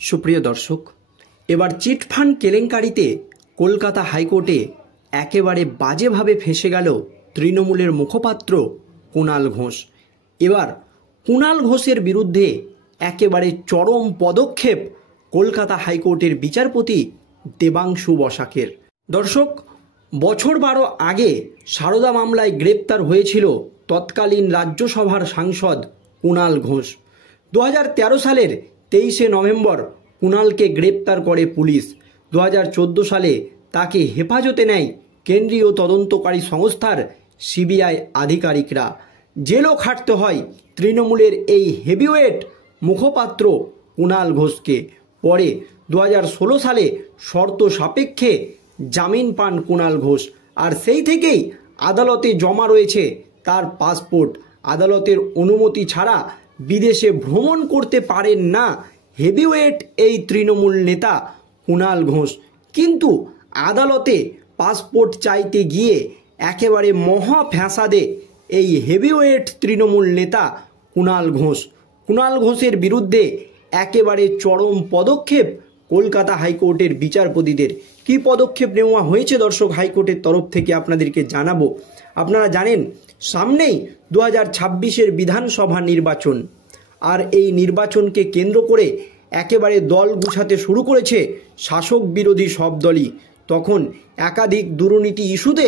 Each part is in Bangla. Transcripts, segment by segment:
সুপ্রিয় দর্শক, এবার চিটফান্ড কেলেঙ্কারিতে কলকাতা হাইকোর্টে একেবারে বাজেভাবে ফেঁসে গেল তৃণমূলের মুখপাত্র কুণাল ঘোষ। এবার কুণাল ঘোষের বিরুদ্ধে একেবারে চরম পদক্ষেপ কলকাতা হাইকোর্টের বিচারপতি দেবাংশু বসাকের। দর্শক, বছর 12 আগে সারদা মামলায় গ্রেপ্তার হয়েছিল তৎকালীন রাজ্যসভার সাংসদ কুণাল ঘোষ। 2013 সালের 23শে নভেম্বর কুণালকে গ্রেপ্তার করে পুলিশ। 2014 সালে তাকে হেফাজতে নেয় কেন্দ্রীয় তদন্তকারী সংস্থার সিবিআই আধিকারিকরা। জেলও খাটতে হয় তৃণমূলের এই হেভিওয়েট মুখপাত্র কুণাল ঘোষকে। পরে 2016 সালে শর্ত সাপেক্ষে জামিন পান কুণাল ঘোষ, আর সেই থেকেই আদালতে জমা রয়েছে তার পাসপোর্ট। আদালতের অনুমতি ছাড়া বিদেশে ভ্রমণ করতে পারেন না হেভিওয়েট এই তৃণমূল নেতা কুণাল ঘোষ। কিন্তু আদালতে পাসপোর্ট চাইতে গিয়ে একেবারে মহা ফ্যাসাদে এই হেভিওয়েট তৃণমূল নেতা কুণাল ঘোষ। কুণাল ঘোষের বিরুদ্ধে একেবারে চরম পদক্ষেপ কলকাতা হাইকোর্টের বিচারপতিদের। কী পদক্ষেপ নেওয়া হয়েছে দর্শক হাইকোর্টের তরফ থেকে আপনাদেরকে জানাবো। আপনারা জানেন সামনেই 2026-এর বিধানসভা নির্বাচন, আর এই নির্বাচনকে কেন্দ্র করে একেবারে দল গুছাতে শুরু করেছে শাসক বিরোধী সব দলই। তখন একাধিক দুর্নীতি ইস্যুতে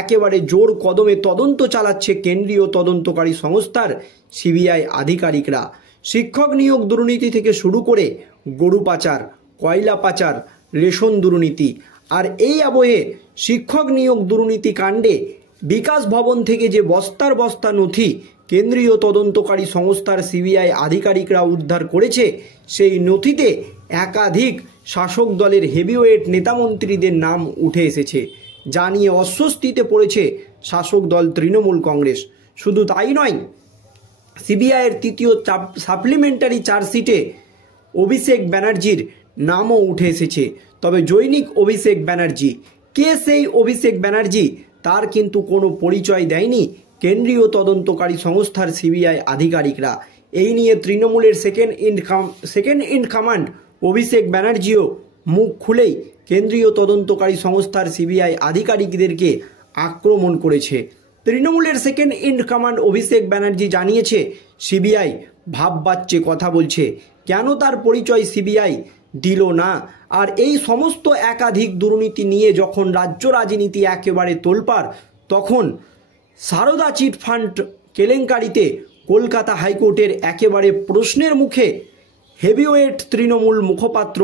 একেবারে জোর কদমে তদন্ত চালাচ্ছে কেন্দ্রীয় তদন্তকারী সংস্থার সিবিআই আধিকারিকরা। শিক্ষক নিয়োগ দুর্নীতি থেকে শুরু করে গরু পাচার, কয়লা পাচার, রেশন দুর্নীতি। আর এই আবহে শিক্ষক নিয়োগ দুর্নীতি কাণ্ডে বিকাশ ভবন থেকে যে বস্তার বস্তা নথি কেন্দ্রীয় তদন্তকারী সংস্থার সিবিআই আধিকারিকরা উদ্ধার করেছে, সেই নথিতে একাধিক শাসক দলের হেভিওয়েট নেতামন্ত্রীদের নাম উঠে এসেছে, যা নিয়ে অস্বস্তিতে পড়েছে শাসক দল তৃণমূল কংগ্রেস। শুধু তাই নয়, সিবিআইয়ের তৃতীয় সাপ্লিমেন্টারি চার্জশিটে অভিষেক ব্যানার্জির নামও উঠে এসেছে। তবে জৈনিক অভিষেক ব্যানার্জি কে সেই অভিষেক ব্যানার্জি, তার কিন্তু কোনো পরিচয় দেয়নি কেন্দ্রীয় তদন্তকারী সংস্থার সিবিআই আধিকারিকরা। এই নিয়ে তৃণমূলের সেকেন্ড ইন কমান্ড অভিষেক ব্যানার্জিও মুখ খুলেই কেন্দ্রীয় তদন্তকারী সংস্থার সিবিআই আধিকারিকদেরকে আক্রমণ করেছে। তৃণমূলের second in command Abhishek Banerjee জানিয়েছে সিবিআই ভাব বাচ্চে কথা বলছে, কেন তার পরিচয় সিবিআই দিল না। আর এই সমস্ত একাধিক দুর্নীতি নিয়ে যখন রাজ্য রাজনীতি একেবারে তোলপাড়, তখন সারদা চিটফান্ড কেলেঙ্কারিতে কলকাতা হাইকোর্টের একেবারে প্রশ্নের মুখে হেভিওয়েট তৃণমূল মুখপাত্র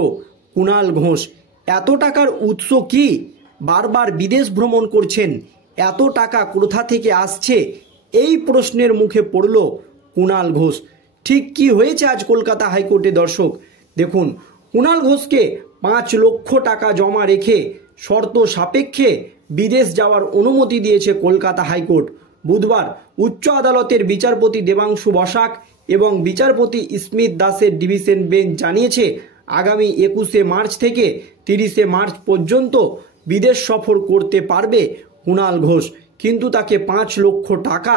কুণাল ঘোষ। এত টাকার উৎস কি? বারবার বিদেশ ভ্রমণ করছেন, এত টাকা কোথা থেকে আসছে? এই প্রশ্নের মুখে পড়ল কুণাল ঘোষ। ঠিক কি হয়েছে আজ কলকাতা হাইকোর্টে দর্শক দেখুন। কুণাল ঘোষকে 5 লক্ষ টাকা জমা রেখে শর্ত সাপেক্ষে বিদেশ যাওয়ার অনুমতি দিয়েছে কলকাতা হাইকোর্ট। বুধবার উচ্চ আদালতের বিচারপতি দেবাংশু বসাক এবং বিচারপতি স্মিথ দাসের ডিভিশন বেঞ্চ জানিয়েছে, আগামী 21শে মার্চ থেকে 30শে মার্চ পর্যন্ত বিদেশ সফর করতে পারবে কুণাল ঘোষ, কিন্তু তাকে 5 লক্ষ টাকা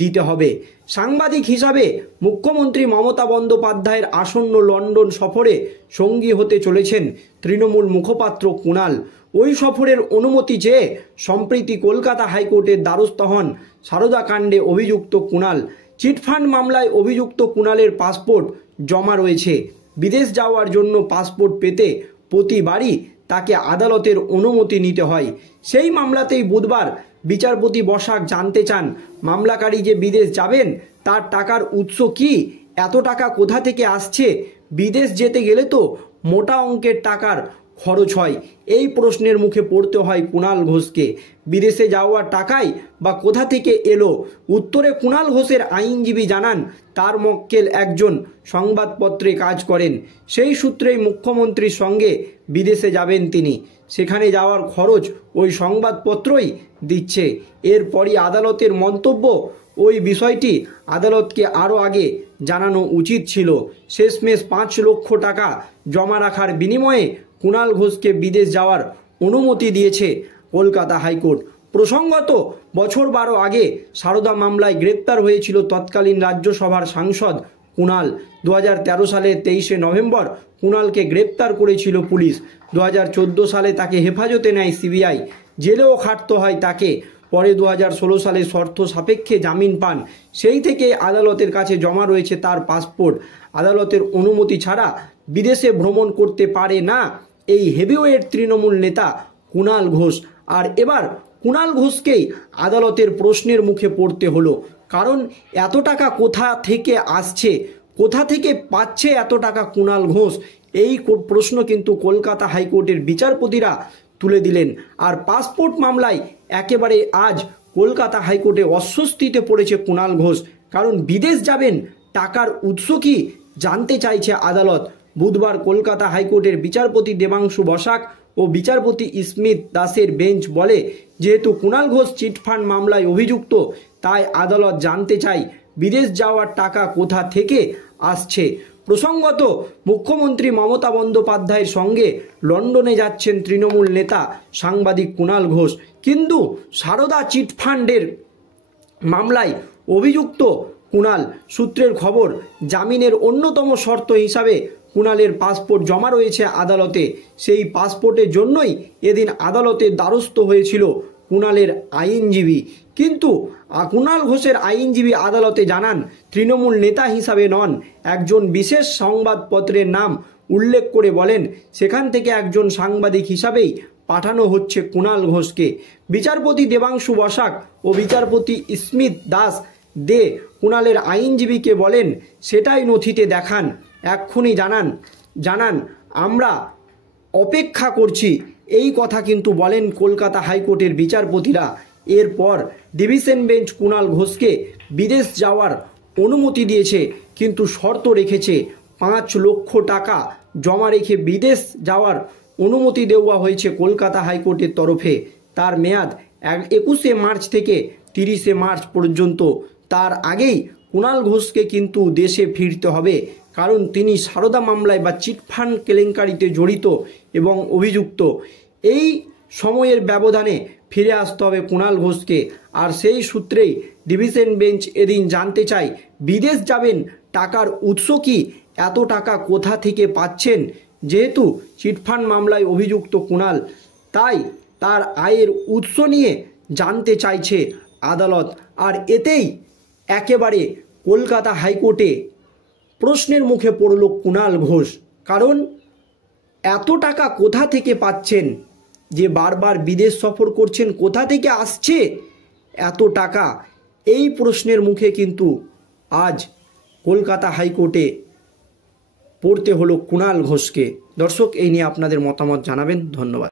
দিতে হবে। সাংবাদিক হিসাবে মুখ্যমন্ত্রী মমতা বন্দ্যোপাধ্যায়ের আসন্ন লন্ডন সফরে সঙ্গী হতে চলেছেন তৃণমূল মুখপাত্র কুণাল। ওই সফরের অনুমতি চেয়ে সম্প্রতি কলকাতা হাইকোর্টের দ্বারস্থ হন সারদা কাণ্ডে অভিযুক্ত কুণাল। চিটফান্ড মামলায় অভিযুক্ত কুণালের পাসপোর্ট জমা রয়েছে। বিদেশ যাওয়ার জন্য পাসপোর্ট পেতে প্রতিবারই তাকে আদালতের অনুমতি নিতে হয়। সেই মামলাতেই বুধবার বিচারপতি বসাক জানতে চান, মামলাকারী যে বিদেশ যাবেন তার টাকার উৎস কি? এত টাকা কোথা থেকে আসছে? বিদেশ যেতে গেলে তো মোটা অঙ্কের টাকার খরচ হয়। এই প্রশ্নের মুখে পড়তে হয় কুণাল ঘোষকে। বিদেশে যাওয়ার টাকাই বা কোথা থেকে এলো? উত্তরে কুণাল ঘোষের আইনজীবী জানান, তার মক্কেল একজন সংবাদপত্রে কাজ করেন, সেই সূত্রেই মুখ্যমন্ত্রীর সঙ্গে বিদেশে যাবেন তিনি। সেখানে যাওয়ার খরচ ওই সংবাদপত্রই দিচ্ছে। এরপরই আদালতের মন্তব্য, ওই বিষয়টি আদালতকে আরও আগে জানানো উচিত ছিল। শেষমেশ 5 লক্ষ টাকা জমা রাখার বিনিময়ে কুণাল ঘোষকে বিদেশ যাওয়ার অনুমতি দিয়েছে কলকাতা হাইকোর্ট। প্রসঙ্গত, বছর 12 আগে সারদা মামলায় গ্রেপ্তার হয়েছিল তৎকালীন রাজ্যসভার সাংসদ কুণাল। 2013 সালের 23শে নভেম্বর কুণালকে গ্রেপ্তার করেছিল পুলিশ। 2014 সালে তাকে হেফাজতে নেয় সিবিআই, জেলেও খাটতে হয় তাকে। পরে 2016 সালে শর্ত সাপেক্ষে জামিন পান। সেই থেকে আদালতের কাছে জমা রয়েছে তার পাসপোর্ট। আদালতের অনুমতি ছাড়া বিদেশে ভ্রমণ করতে পারে না এই হেভিওয়েট তৃণমূল নেতা কুণাল ঘোষ। আর এবার কুণাল ঘোষকেই আদালতের প্রশ্নের মুখে পড়তে হলো, কারণ এত টাকা কোথা থেকে আসছে, কোথা থেকে পাচ্ছে এত টাকা কুণাল ঘোষ, এই প্রশ্ন কিন্তু কলকাতা হাইকোর্টের বিচারপতিরা তুলে দিলেন। আর পাসপোর্ট মামলায় একেবারে আজ কলকাতা হাইকোর্টে অস্বস্তিতে পড়েছে কুণাল ঘোষ, কারণ বিদেশ যাবেন, টাকার উৎস কি জানতে চাইছে আদালত। বুধবার কলকাতা হাইকোর্টের বিচারপতি দেবাংশু বসাক ও বিচারপতি স্মিথ দাসের বেঞ্চ বলে, যেহেতু কুণাল ঘোষ চিটফান্ড মামলায় অভিযুক্ত, তাই আদালত জানতে চায় বিদেশ যাওয়ার টাকা কোথা থেকে আসছে। প্রসঙ্গত, মুখ্যমন্ত্রী মমতা বন্দ্যোপাধ্যায়ের সঙ্গে লন্ডনে যাচ্ছেন তৃণমূল নেতা সাংবাদিক কুণাল ঘোষ, কিন্তু সারদা চিটফান্ডের মামলায় অভিযুক্ত কুণাল। সূত্রের খবর, জামিনের অন্যতম শর্ত হিসাবে কুণালের পাসপোর্ট জমা রয়েছে আদালতে। সেই পাসপোর্টের জন্যই এদিন আদালতের দ্বারস্থ হয়েছিল কুণালের আইনজীবী। কিন্তু কুণাল ঘোষের আইনজীবী আদালতে জানান, তৃণমূল নেতা হিসাবে নন, একজন বিশেষ সংবাদপত্রের নাম উল্লেখ করে বলেন, সেখান থেকে একজন সাংবাদিক হিসাবেই পাঠানো হচ্ছে কুণাল ঘোষকে। বিচারপতি দেবাংশু বসাক ও বিচারপতি স্মিথ দাস দে কুণালের আইনজীবীকে বলেন, সেটাই নথিতে দেখান, এক্ষুনি জানান আমরা অপেক্ষা করছি। এই কথা কিন্তু বলেন কলকাতা হাইকোর্টের বিচারপতিরা। এরপর ডিভিশন বেঞ্চ কুণাল ঘোষকে বিদেশ যাওয়ার অনুমতি দিয়েছে, কিন্তু শর্ত রেখেছে 5 লক্ষ টাকা জমা রেখে বিদেশ যাওয়ার অনুমতি দেওয়া হয়েছে কলকাতা হাইকোর্টের তরফে। তার মেয়াদ 21শে মার্চ থেকে 30শে মার্চ পর্যন্ত। তার আগেই কুণাল ঘোষকে কিন্তু দেশে ফিরতে হবে, কারণ তিনি সারদা মামলায় বা চিটফান্ড কেলেঙ্কারিতে জড়িত এবং অভিযুক্ত। এই সময়ের ব্যবধানে ফিরে আসতে হবে কুণাল ঘোষকে। আর সেই সূত্রেই ডিভিশন বেঞ্চ এদিন জানতে চায়, বিদেশ যাবেন, টাকার উৎস কি, এত টাকা কোথা থেকে পাচ্ছেন। যেহেতু চিটফান্ড মামলায় অভিযুক্ত কুণাল, তাই তার আয়ের উৎস নিয়ে জানতে চাইছে আদালত। আর এতেই একেবারে কলকাতা হাইকোর্টে প্রশ্নের মুখে পড়ল কুণাল ঘোষ, কারণ এত টাকা কোথা থেকে পাচ্ছেন, যে বারবার বিদেশ সফর করছেন, কোথা থেকে আসছে এত টাকা, এই প্রশ্নের মুখে কিন্তু আজ কলকাতা হাইকোর্টে পড়তে হলো কুণাল ঘোষকে। দর্শক, এই নিয়ে আপনাদের মতামত জানাবেন। ধন্যবাদ।